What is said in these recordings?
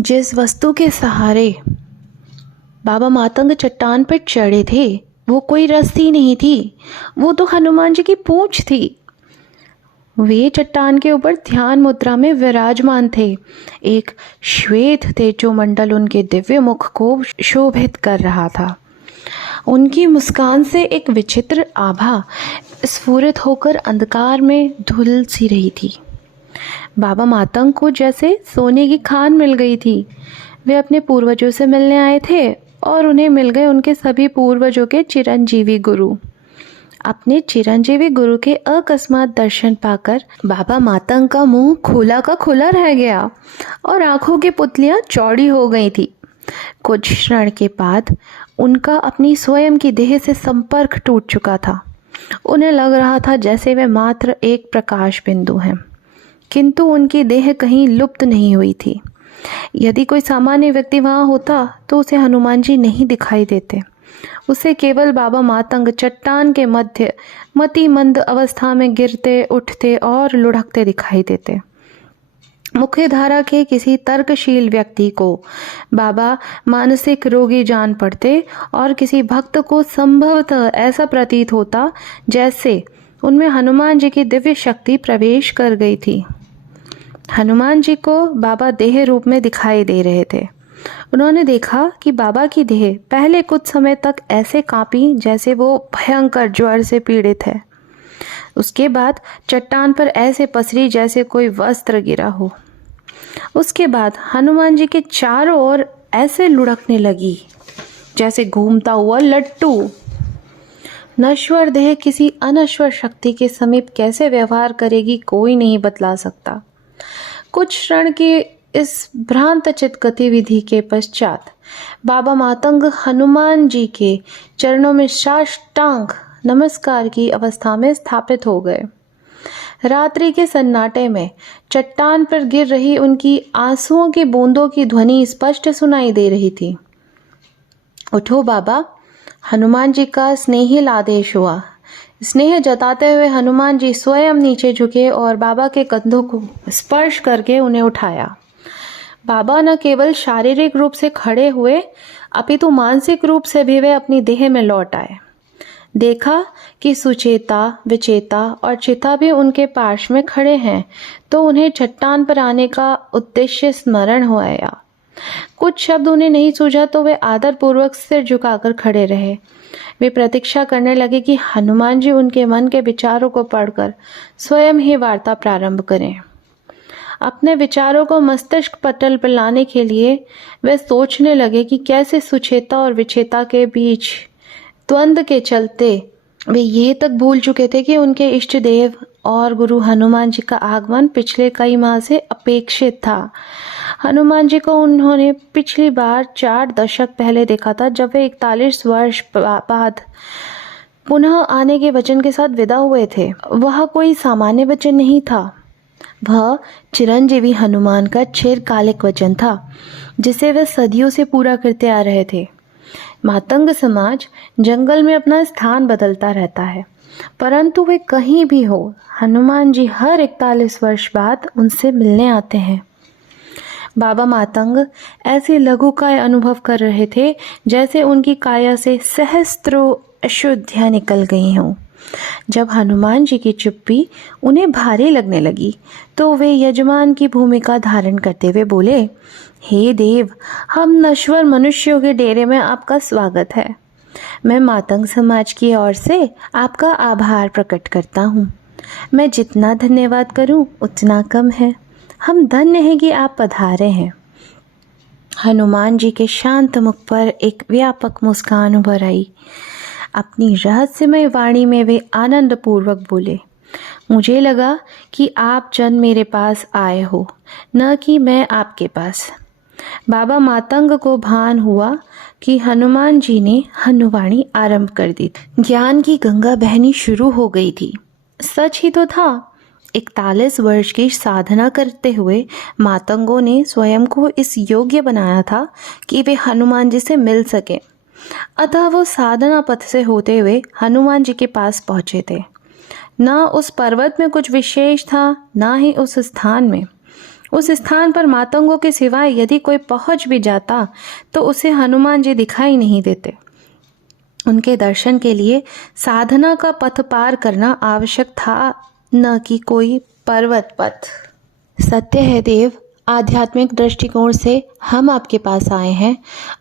जिस वस्तु के सहारे बाबा मातंग चट्टान पर चढ़े थे वो कोई रस्सी नहीं थी, वो तो हनुमान जी की पूंछ थी। वे चट्टान के ऊपर ध्यान मुद्रा में विराजमान थे। एक श्वेत तेजोमंडल उनके दिव्य मुख को शोभित कर रहा था। उनकी मुस्कान से एक विचित्र आभा स्फुरित होकर अंधकार में धुल सी रही थी। बाबा मातंग को जैसे सोने की खान मिल गई थी। वे अपने पूर्वजों से मिलने आए थे और उन्हें मिल गए उनके सभी पूर्वजों के चिरंजीवी गुरु। अपने चिरंजीवी गुरु के अकस्मात दर्शन पाकर बाबा मातंग का मुंह खुला का खुला रह गया और आंखों की पुतलियां चौड़ी हो गई थी। कुछ क्षण के बाद उनका अपनी स्वयं की देह से संपर्क टूट चुका था। उन्हें लग रहा था जैसे वे मात्र एक प्रकाश बिंदु हैं, किंतु उनकी देह कहीं लुप्त नहीं हुई थी। यदि कोई सामान्य व्यक्ति वहाँ होता तो उसे हनुमान जी नहीं दिखाई देते। उसे केवल बाबा मातंग चट्टान के मध्य मतिमंद अवस्था में गिरते उठते और लुढ़कते दिखाई देते। मुख्य धारा के किसी तर्कशील व्यक्ति को बाबा मानसिक रोगी जान पड़ते और किसी भक्त को संभवतः ऐसा प्रतीत होता जैसे उनमें हनुमान जी की दिव्य शक्ति प्रवेश कर गई थी। हनुमान जी को बाबा देह रूप में दिखाई दे रहे थे। उन्होंने देखा कि बाबा की देह पहले कुछ समय तक ऐसे कांपी जैसे वो भयंकर ज्वर से पीड़ित है। उसके बाद चट्टान पर ऐसे पसरी जैसे कोई वस्त्र गिरा हो। उसके बाद हनुमान जी के चारों ओर ऐसे लुढ़कने लगी जैसे घूमता हुआ लट्टू। नश्वर देह किसी अनश्वर शक्ति के समीप कैसे व्यवहार करेगी कोई नहीं बतला सकता। कुछ क्षण की इस भ्रांतचित गतिविधि के पश्चात बाबा मातंग हनुमान जी के चरणों में साष्टांग नमस्कार की अवस्था में स्थापित हो गए। रात्रि के सन्नाटे में चट्टान पर गिर रही उनकी आंसुओं की बूंदों की ध्वनि स्पष्ट सुनाई दे रही थी। उठो बाबा, हनुमान जी का स्नेहिल आदेश हुआ। स्नेह जताते हुए हनुमान जी स्वयं नीचे झुके और बाबा के कंधों को स्पर्श करके उन्हें उठाया। बाबा न केवल शारीरिक रूप से खड़े हुए अपितु मानसिक रूप से भी वे अपनी देह में लौट आए। देखा कि सुचेता, विचेता और चिता भी उनके पार्श्व में खड़े हैं तो उन्हें चट्टान पर आने का उद्देश्य स्मरण हो आया। कुछ शब्द उन्हें नहीं सूझा तो वे आदर पूर्वक सिर झुकाकर खड़े रहे। वे प्रतीक्षा करने लगे कि हनुमान जी उनके मन के विचारों को पढ़कर स्वयं ही वार्ता प्रारंभ करें। अपने विचारों को मस्तिष्क पटल पर लाने के लिए वे सोचने लगे कि कैसे सुचेता और विचेता के बीच द्वंद्व के चलते वे ये तक भूल चुके थे कि उनके इष्ट देव और गुरु हनुमान जी का आगमन पिछले कई माह से अपेक्षित था। हनुमान जी को उन्होंने पिछली बार 4 दशक पहले देखा था जब वे 41 वर्ष बाद पुनः आने के वचन के साथ विदा हुए थे। वह कोई सामान्य वचन नहीं था, वह चिरंजीवी हनुमान का चिरकालिक वचन था जिसे वे सदियों से पूरा करते आ रहे थे। मातंग समाज जंगल में अपना स्थान बदलता रहता है, परंतु वे कहीं भी हो हनुमान जी हर 41 वर्ष बाद उनसे मिलने आते हैं। बाबा मातंग ऐसी लघुकाय अनुभव कर रहे थे जैसे उनकी काया से सहस्त्रों अशुद्धियां निकल गई हों। जब हनुमान जी की चुप्पी उन्हें भारी लगने लगी तो वे यजमान की भूमिका धारण करते हुए बोले, हे देव, हम नश्वर मनुष्यों के डेरे में आपका स्वागत है। मैं मातंग समाज की ओर से आपका आभार प्रकट करता हूँ। मैं जितना धन्यवाद करूँ उतना कम है। हम धन्य हैं कि आप पधारे हैं। हनुमान जी के शांत मुख पर एक व्यापक मुस्कान उभर आई। अपनी रहस्यमय वाणी में वे आनंद पूर्वक बोले, मुझे लगा कि आप जन मेरे पास आए हो, न कि मैं आपके पास। बाबा मातंग को भान हुआ कि हनुमान जी ने हनुवाणी आरंभ कर दी। ज्ञान की गंगा बहनी शुरू हो गई थी। सच ही तो था, 41 वर्ष की साधना करते हुए मातंगों ने स्वयं को इस योग्य बनाया था कि वे हनुमान जी से मिल सकें। अतः वो साधना पथ से होते हुए हनुमान जी के पास पहुंचे थे। न उस पर्वत में कुछ विशेष था, न ही उस स्थान में। उस स्थान पर मातंगों के सिवाय यदि कोई पहुंच भी जाता तो उसे हनुमान जी दिखाई नहीं देते। उनके दर्शन के लिए साधना का पथ पार करना आवश्यक था, न कि कोई पर्वत पथ। सत्य है देव, आध्यात्मिक दृष्टिकोण से हम आपके पास आए हैं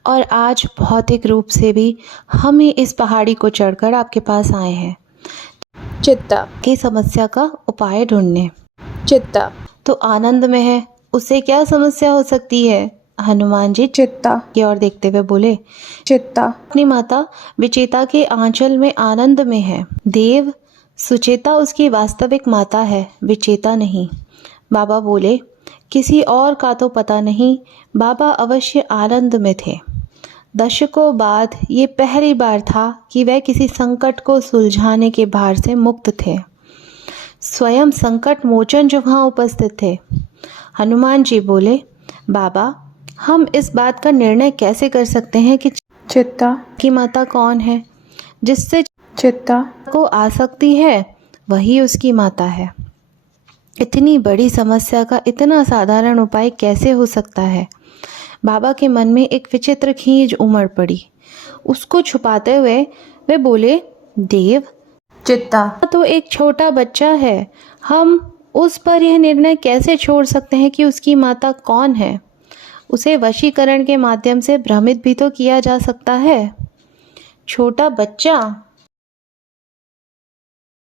और आज भौतिक रूप से भी हम ही इस पहाड़ी को चढ़कर आपके पास आए हैं चित्ता की समस्या का उपाय ढूंढने। चित्ता तो आनंद में है, उसे क्या समस्या हो सकती है? हनुमान जी चित्ता की ओर देखते हुए बोले। चित्ता अपनी माता विचेता के आंचल में आनंद में है देव। सुचेता उसकी वास्तविक माता है, विचेता नहीं। बाबा बोले, किसी और का तो पता नहीं, बाबा अवश्य आनंद में थे। दशकों बाद ये पहली बार था कि वह किसी संकट को सुलझाने के भार से मुक्त थे। स्वयं संकट मोचन जो वहाँ उपस्थित थे। हनुमान जी बोले, बाबा हम इस बात का निर्णय कैसे कर सकते हैं कि चित्ता की माता कौन है? जिससे चित्ता को आसक्ति है वही उसकी माता है। इतनी बड़ी समस्या का इतना साधारण उपाय कैसे हो सकता है? बाबा के मन में एक विचित्र खींच उमड़ पड़ी। उसको छुपाते हुए वे बोले, देव चित्ता तो एक छोटा बच्चा है, हम उस पर यह निर्णय कैसे छोड़ सकते हैं कि उसकी माता कौन है? उसे वशीकरण के माध्यम से भ्रमित भी तो किया जा सकता है। छोटा बच्चा